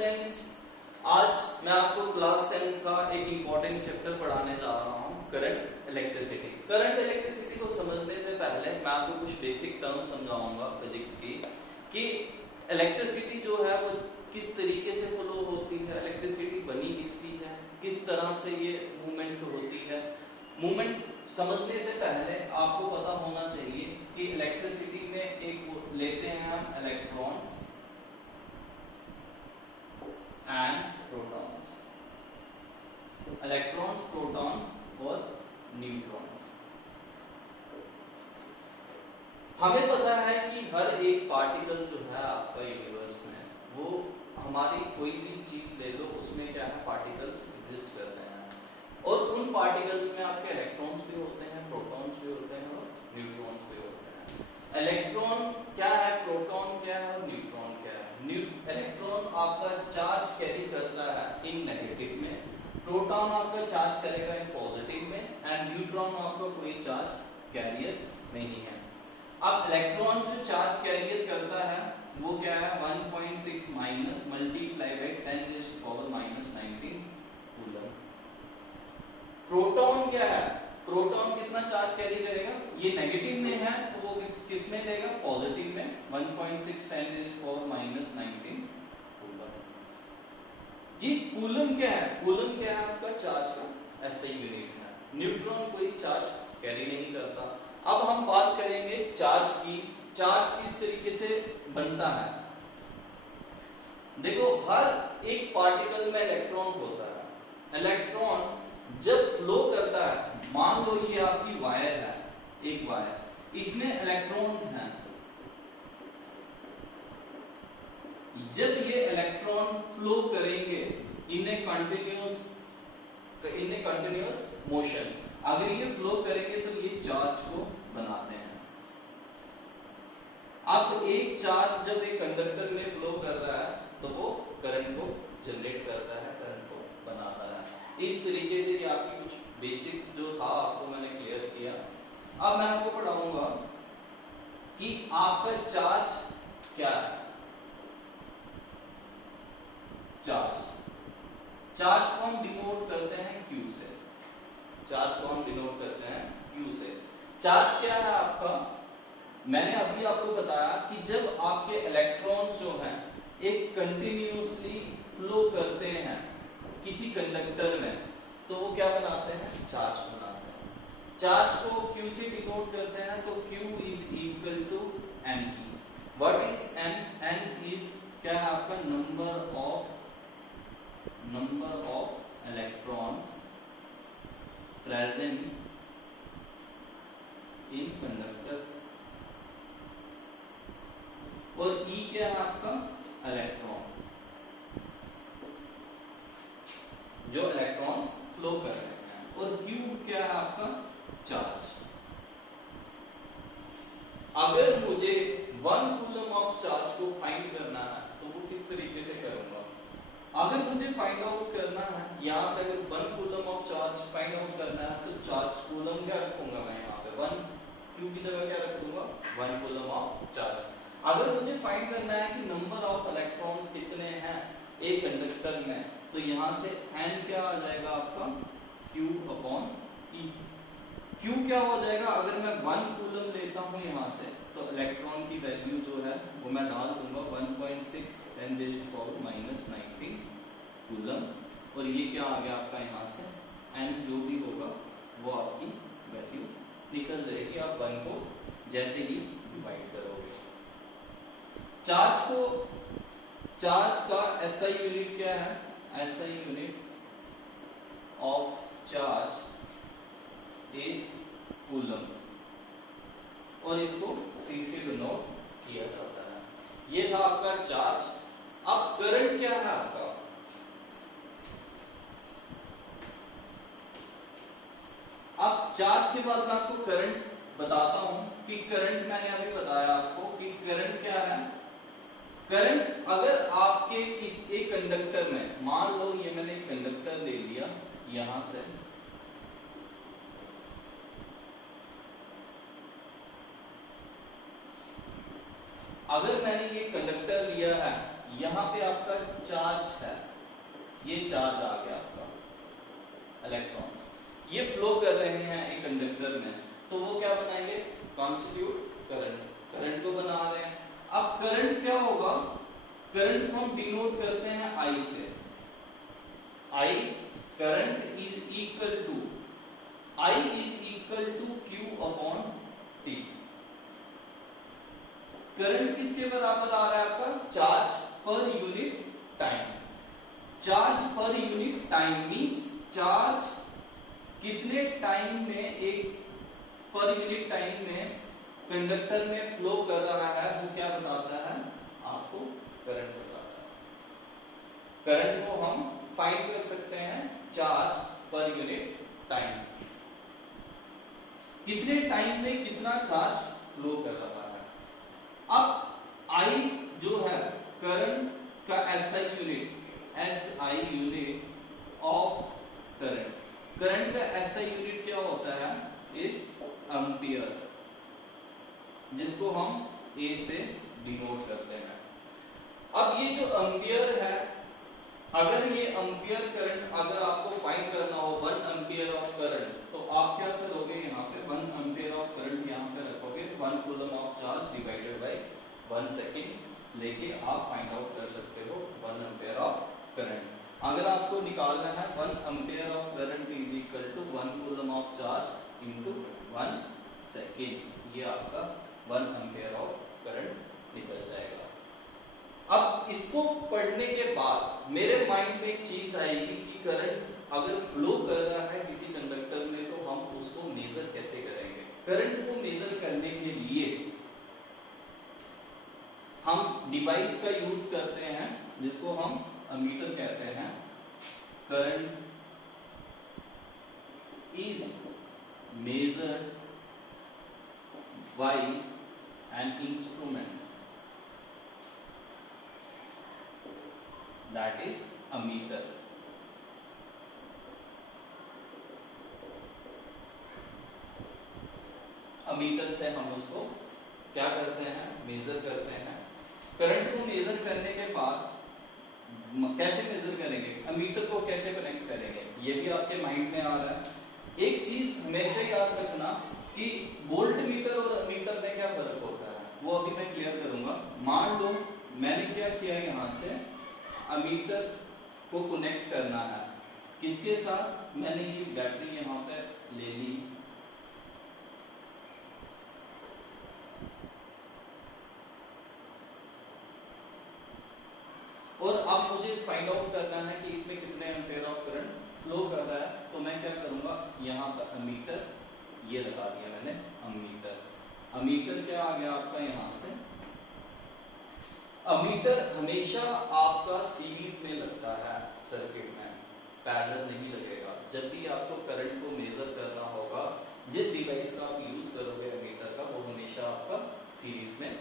Students, आज मैं आपको क्लास 10 का एक इंपॉर्टेंट चैप्टर पढ़ाने जा रहा हूँ, करंट इलेक्ट्रिसिटी। करंट इलेक्ट्रिसिटी को समझने से पहले मैं आपको कुछ बेसिक टर्म समझाऊंगा फिजिक्स की, कि इलेक्ट्रिसिटी जो है वो किस तरीके से फ्लो होती है, इलेक्ट्रिसिटी बनी किसकी है, किस तरह से ये मूवमेंट होती है। मूवमेंट समझने से पहले आपको पता होना चाहिए कि इलेक्ट्रिसिटी में एक लेते हैं हम electrons and protons, electrons, proton और न्यूट्रॉन्स। हमें पता है कि हर एक पार्टिकल जो है आपका यूनिवर्स में, वो हमारी कोई भी चीज ले लो उसमें क्या है, पार्टिकल्स एग्जिस्ट करते हैं, और उन पार्टिकल्स में आपके इलेक्ट्रॉन्स भी होते हैं, प्रोटॉन्स भी होते हैं और न्यूट्रॉन्स भी होते हैं। इलेक्ट्रॉन क्या है, प्रोटॉन क्या है और न्यूट्रॉन क्या है। इलेक्ट्रॉन आपका चार्ज कैरी करता है इन नेगेटिव में, प्रोटॉन आपका चार्ज करेगा इन पॉजिटिव में, एंड न्यूट्रॉन आपका कोई चार्ज कैरियर नहीं है। अब इलेक्ट्रॉन जो चार्ज कैरियर करता है वो क्या है, 1.6 minus multiply by 10⁻⁻19 coulomb. Proton क्या है, प्रोटॉन कितना चार्ज कैरी करेगा, ये नेगेटिव में है तो वो किस में लेगा, पॉजिटिव में, 1.6 10⁻⁻19 कूलम। जी कूलम क्या है, कूलम क्या है आपका चार्ज का एसआई यूनिट है। न्यूट्रॉन कोई चार्ज कैरी नहीं करता। अब हम बात करेंगे चार्ज की, चार्ज किस तरीके से बनता है। देखो हर एक पार्टिकल में इलेक्ट्रॉन होता है। इलेक्ट्रॉन जब फ्लो करता है, मान लो ये आपकी वायर है, एक वायर, इसमें इलेक्ट्रॉन्स हैं। जब ये इलेक्ट्रॉन फ्लो करेंगे इन ए कंटिन्यूअस मोशन, अगर ये फ्लो करेंगे तो ये चार्ज को बनाते हैं। अब एक चार्ज जब एक कंडक्टर में फ्लो कर रहा है तो वो करंट को जनरेट करता है, करंट को बनाता है। इस तरीके से ये आपकी कुछ बेसिक जो था आपको मैंने क्लियर किया। अब मैं आपको पढ़ाऊंगा कि आपका चार्ज क्या है। चार्ज को हम डिनोट करते हैं Q से, चार्ज को हम डिनोट करते हैं Q से। चार्ज क्या है आपका, मैंने अभी आपको बताया कि जब आपके इलेक्ट्रॉन जो हैं एक कंटिन्यूअसली फ्लो करते हैं किसी कंडक्टर में, तो वो क्या बनाते हैं, चार्ज बनाते हैं। चार्ज को Q से डिनोट करते हैं, तो Q is equal to NE। What is N? N is क्या है आपका, number of electrons present in conductor, और E क्या है आपका, इलेक्ट्रॉन, जो इलेक्ट्रॉन्स फ्लो कर रहे हैं, और Q क्या है आपका, चार्ज। अगर मुझे 1 कूलम ऑफ चार्ज को फाइंड करना है तो वो किस तरीके से करूंगा। अगर मुझे फाइंड आउट करना है, यहां से अगर 1 coulomb of charge find out करना है तो चार्ज कूलम क्या रखूंगा मैं, यहाँ पे 1 Q की जगह क्या रख दूंगा, 1 कूलम ऑफ चार्ज। अगर मुझे फाइंड करना है कि नंबर ऑफ इलेक्ट्रॉन्स कितने हैं एक कंडक्टर में, तो यहां से N क्या आ जाएगा आपका, Q/E। Q क्या हो जाएगा, अगर मैं 1 कूलम लेता हूं यहां से, तो इलेक्ट्रॉन की वैल्यू जो है वो मैं डाल दूंगा 1.6 10⁻⁻19 कूलम, और ये क्या आ गया आपका, यहाँ से N जो भी होगा वो आपकी वैल्यू निकल जाएगी। आप 1 को जैसे ही डिवाइड करोगे। चार्ज का SI यूनिट क्या है, SI unit of charge is coulomb, और इसको C से डिनोट किया जाता है। ये था आपका चार्ज। अब करंट क्या है आपका, अब चार्ज के बाद मैं आपको करंट बताता हूं कि करंट, मैंने अभी बताया आपको कि करंट क्या है। करंट अगर आपके एक कंडक्टर में, मान लो ये मैंने एक कंडक्टर ले लिया यहां से, अगर मैंने ये कंडक्टर लिया है यहाँ पे आपका चार्ज है, ये चार्ज आ गया आपका इलेक्ट्रॉन्स, ये फ्लो कर रहे हैं एक कंडक्टर में, तो वो क्या बनाएंगे, कॉन्स्टिट्यूट करंट, करंट को बना रहे हैं। अब करंट क्या होगा, करंट को हम डिनोट करते हैं I say, I current is equal to, I is equal to Q upon T. Current किसके बराबर आ रहा है आपका, charge per unit time, charge per unit time means charge कितने टाइम में एक पर यूनिट टाइम में कंडक्टर में फ्लो कर रहा है, वो क्या बताता है आपको, करंट बताता है। करंट को हम फाइंड कर सकते हैं चार्ज पर यूनिट टाइम, कितने टाइम में कितना चार्ज फ्लो कर रहा है। अब आई जो है करंट का SI unit, SI unit of current, current का एसआई यूनिट क्या होता है, इस एम्पियर, जिसको हम ए से डिनोट करते हैं। अब ये जो एम्पियर है, अगर ये एम्पियर करंट अगर आपको फाइंड करना हो 1 एम्पियर ऑफ करंट, तो आप क्या करोगे, यहाँ पे 1 एम्पियर ऑफ करंट यहाँ पे रखोगे, 1 coulomb of charge divided by 1 second लेके आप फाइंड आउट कर सकते हो 1 एम्पियर ऑफ करंट। अगर आपको निकालना है 1 ampere of current is equal to 1 coulomb of charge into 1 second, ये आपका 1 एम्पियर ऑफ करंट निकल जाएगा। अब इसको पढ़ने के बाद मेरे माइंड में एक चीज आएगी कि करंट अगर फ्लो कर रहा है किसी कंडक्टर में, तो हम उसको मेजर कैसे करेंगे। करंट को मेजर करने के लिए हम डिवाइस का यूज करते हैं जिसको हम अमीटर कहते हैं। Current is measured by an instrument, that is ammeter। Ammeter से हम उसको क्या करते हैं, मेजर करते हैं। करंट को मेजर करने के बाद कैसे मेजर करेंगे, अमीटर को कैसे कनेक्ट करेंगे, ये भी आपके माइंड में आ रहा है। एक चीज हमेशा याद रखना कि वोल्ट मीटर और अमीटर में क्या फर्क होता है, वो अभी मैं क्लियर करूंगा। मान लो मैंने क्या किया, यहां से अमीटर को कनेक्ट करना है किसके साथ, मैंने ये बैटरी यहां पे ले ली, और अब मुझे फाइंड आउट करना है कि इसमें कितने एम्पेयर ऑफ करंट फ्लो कर रहा है। तो मैं क्या करूंगा, यहां पर अमीटर ये लगा दिया मैंने, अमीटर, अमीटर क्या आ गया आपका यहां से। अमीटर हमेशा आपका सीरीज में लगता है सर्किट में, पैरेलल नहीं लगेगा। जब भी आपको करंट को मेजर करना होगा, जिस डिवाइस का आप यूज करोगे अमीटर का, वो हमेशा आपका सीरीज में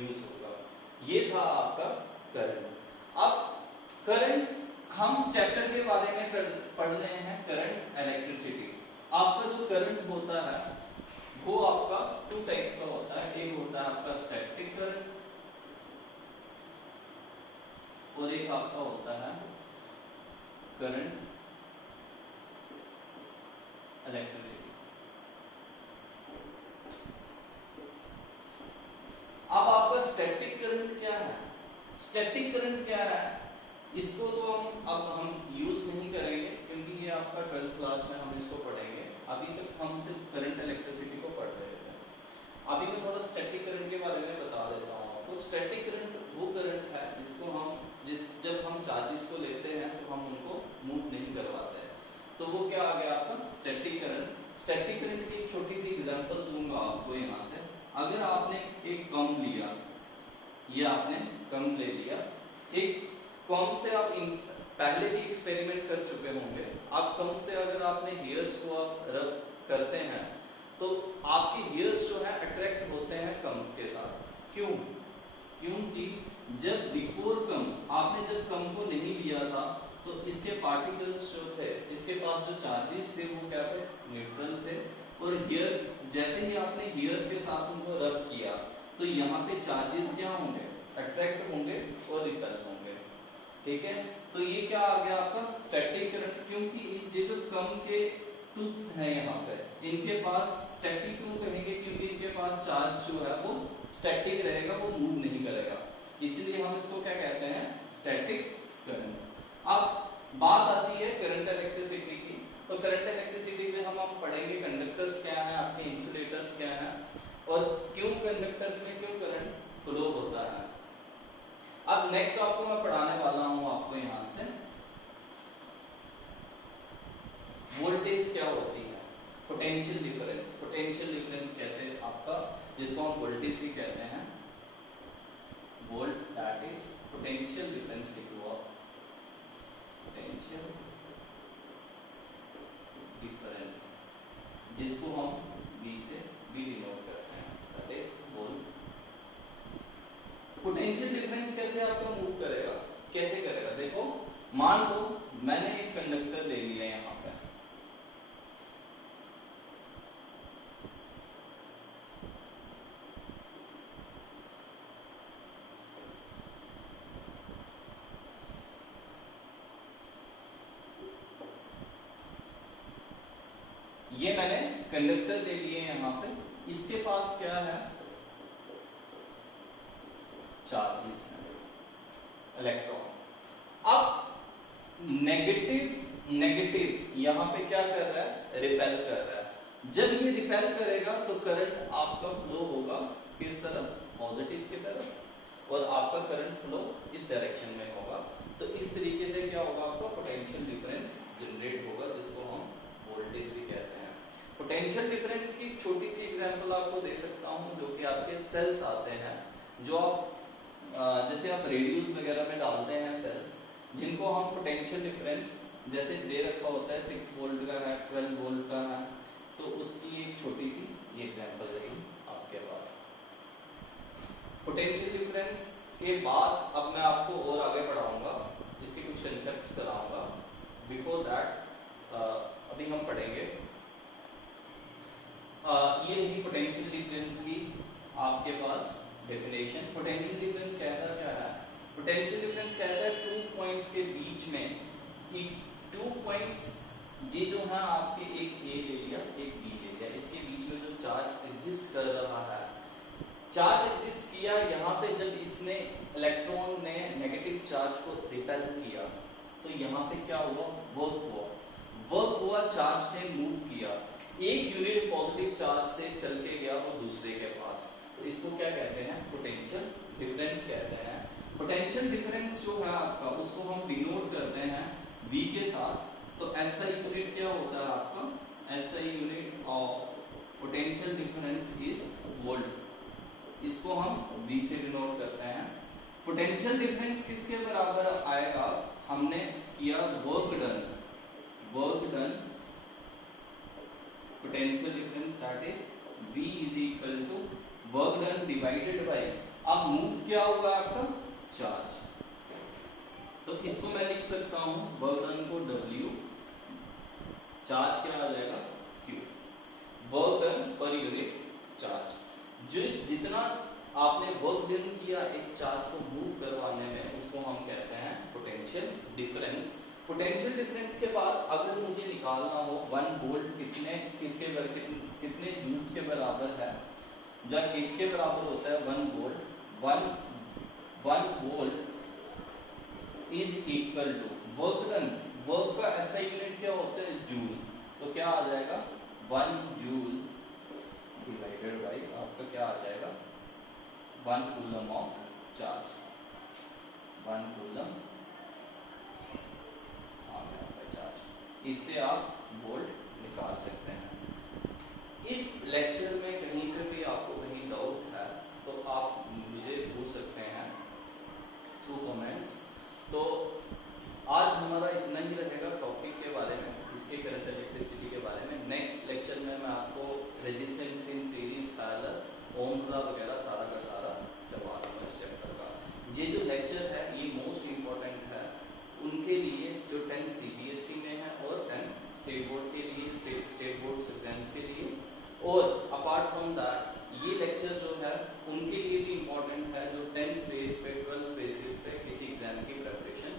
यूज होगा। ये था आपका करंट। अब करंट हम चैप्टर के बारे में पढ़ रहे हैं, करंट इलेक्ट्रिसिटी। आपका जो करंट होता है वो आपका 2 टाइप्स का होता है, एक होता है आपका स्टैटिक करंट और एक आपका होता है करंट इलेक्ट्रिसिटी। अब आपका स्टैटिक करंट क्या है, स्टैटिक करंट क्या है, इसको तो हम यूज नहीं करेंगे क्योंकि ये आपका 12th क्लास में हम इसको पढ़ेंगे। अभी तक हम सिर्फ करंट इलेक्ट्रिसिटी को पढ़ रहे थे। अभी मैं थोड़ा स्टैटिक करंट के बारे में बता देता हूँ। तो स्टैटिक करंट वो करंट है जिसको हम जब हम चार्जेस को लेते हैं तो हम उनको मूव नहीं करवाते हैं, तो वो क्या आ गया आपका स्टैटिक करंट। स्टैटिक करंट की एक छोटी सी एग्जांपल दूंगा आपको यहाँ से। अगर आपने एक कम लिया, ये आपने कम ले लिया, एक कम से आप पहले भी एक्सपेरिमेंट कर चुके होंगे। आप कम से अगर आपने हेयर्स को आप रब करते हैं तो आपके हेयर्स जो है अट्रैक्ट होते हैं कम के साथ। क्यों? क्योंकि जब बिफोर कम आपने जब कम को नहीं लिया था तो इसके पार्टिकल्स जो थे, इसके पास जो चार्जेस थे वो क्या थे, न्यूट्रल थे। और हेयर जैसे ही आपने हेयर्स के साथ उनको रब किया तो यहाँ पे चार्जेस क्या होंगे, अट्रैक्ट होंगे और रिपेल होंगे। ठीक है, तो ये क्या आ गया आपका स्टैटिक करंट, क्योंकि ये जो कम के टूथ्स हैं यहाँ पे, इनके पास स्टैटिक क्यों कहेंगे, क्योंकि इनके पास चार्ज जो है वो स्टैटिक रहेगा, वो मूव नहीं करेगा, इसलिए हम इसको क्या कहते हैं, स्टैटिक करंट। अब बात आती है करंट इलेक्ट्रिसिटी की, तो करंट इलेक्ट्रिसिटी में हम पढ़ेंगे कंडक्टर्स क्या है, आपके इंसुलेटर्स क्या है, और क्यों कंडक्टर्स में क्यों करंट फ्लो होता है। अब नेक्स्ट आपको मैं पढ़ाने वाला हूं आपको यहां से वोल्टेज क्या होती है, पोटेंशियल डिफरेंस। पोटेंशियल डिफरेंस कैसे आपका, जिसको हम वोल्टेज भी कहते हैं, volt that is potential difference लिखो आप, पोटेंशियल डिफरेंस, जिसको हम V से भी डिनोट करते हैं, that is volt. Potential difference कैसे आपका मूव करेगा, कैसे करेगा, देखो मान लो मैंने एक कंडक्टर ले लिया यहां पे, ये मैंने कंडक्टर ले लिए यहां पे, इसके पास क्या है, चार्जेस है, इलेक्ट्रॉन। अब नेगेटिव नेगेटिव यहां पे क्या कर रहा है, रिपेल कर रहा है। जब ये रिपेल करेगा तो करंट आपका फ्लो होगा किस तरफ, पॉजिटिव की तरफ, और आपका करंट फ्लो इस डायरेक्शन में होगा। तो इस तरीके से क्या होगा, आपका पोटेंशियल डिफरेंस जनरेट होगा, जिसको हम वोल्टेज भी कहते हैं। पोटेंशियल डिफरेंस की छोटी सी एग्जांपल आपको दे सकता हूं, जो कि आपके सेल्स आते हैं, जो आप जैसे आप रेडियोस वगैरह में डालते हैं सेल्स, जिनको हम पोटेंशियल डिफरेंस जैसे दे रखा होता है 6 वोल्ट का है, 12 वोल्ट का है, तो उसकी एक छोटी सी ये एग्जांपल रहेगी आपके पास। पोटेंशियल डिफरेंस के बाद अब मैं आपको और आगे पढ़ाऊंगा, इसके कुछ कंसेप्ट्स कराऊंगा। बिफोर दैट अभी हम पढ़ेंगे ये रही पोटेंशियल डिफरेंस की आपके पास डेफिनेशन। पोटेंशियल डिफरेंस कहता क्या है, पोटेंशियल डिफरेंस कहता है टू पॉइंट्स के बीच में, टू पॉइंट्स ये जो है आपके, एक ए ले लिया एक बी ले लिया, इसके बीच में जो चार्ज एग्जिस्ट कर रहा है, चार्ज एग्जिस्ट किया यहाँ पे, जब इसने इलेक्ट्रॉन ने नेगेटिव चार्ज को रिपेल किया, तो यहाँ पे क्या हुआ, वर्क हुआ, चार्ज ने मूव किया, एक यूनिट पॉजिटिव चार्ज से चल के गया वो दूसरे के पास, तो इसको क्या कहते हैं, पोटेंशियल डिफरेंस कहते हैं। पोटेंशियल डिफरेंस जो है आपका, उसको हम डिनोट करते हैं V के साथ। तो SI यूनिट क्या होता है आपका, SI unit of potential difference is volt, इसको हम V से डिनोट करते हैं। पोटेंशियल डिफरेंस किसके बराबर आएगा, हमने किया work done, potential difference that is V is equal to work done divided by, अब मूव क्या हुआ आपका, चार्ज, तो इसको मैं लिख सकता हूं वर्क डन को W, चार्ज क्या आ जाएगा Q, work done per unit charge. जो जितना आपने वर्क डन किया एक चार्ज को मूव करवाने में, उसको हम कहते हैं पोटेंशियल डिफरेंस। पोटेंशियल डिफरेंस के बाद अगर मुझे निकालना हो 1 वोल्ट कितने जूल्स के बराबर है, जब किसके बराबर होता है 1 volt, 1 volt is equal to work done, work का ऐसा यूनिट क्या होता है, जूल, तो क्या आ जाएगा 1 जूल डिवाइडेड बाय आपका क्या आ जाएगा 1 coulomb of charge, 1 coulomb charge, इससे आप वोल्ट निकाल सकते हैं। इस लेक्चर में कहीं पे भी आपको कहीं डाउट है तो आप मुझे पूछ सकते हैं थ्रू कमेंट्स। तो आज हमारा इतना ही रहेगा टॉपिक के बारे में, इसके करंट इलेक्ट्रिसिटी के बारे में। नेक्स्ट लेक्चर में मैं आपको resistance in series, parallel, Ohm's law वगैरह सारा का सारा करवा दूंगा इस चैप्टर का। ये जो लेक्चर है ये मोस्ट इम्पोर्टेंट है उनके लिए जो 10 CBSE में है और 10 स्टेट बोर्ड के लिए, स्टेट बोर्ड एग्जाम्स के लिए। और अपार्ट फ्रॉम दैट ये लेक्चर जो है उनके लिए भी इम्पोर्टेंट है जो 10th बेस पे, 12th बेसिस पे किसी एग्जाम की प्रिपरेशन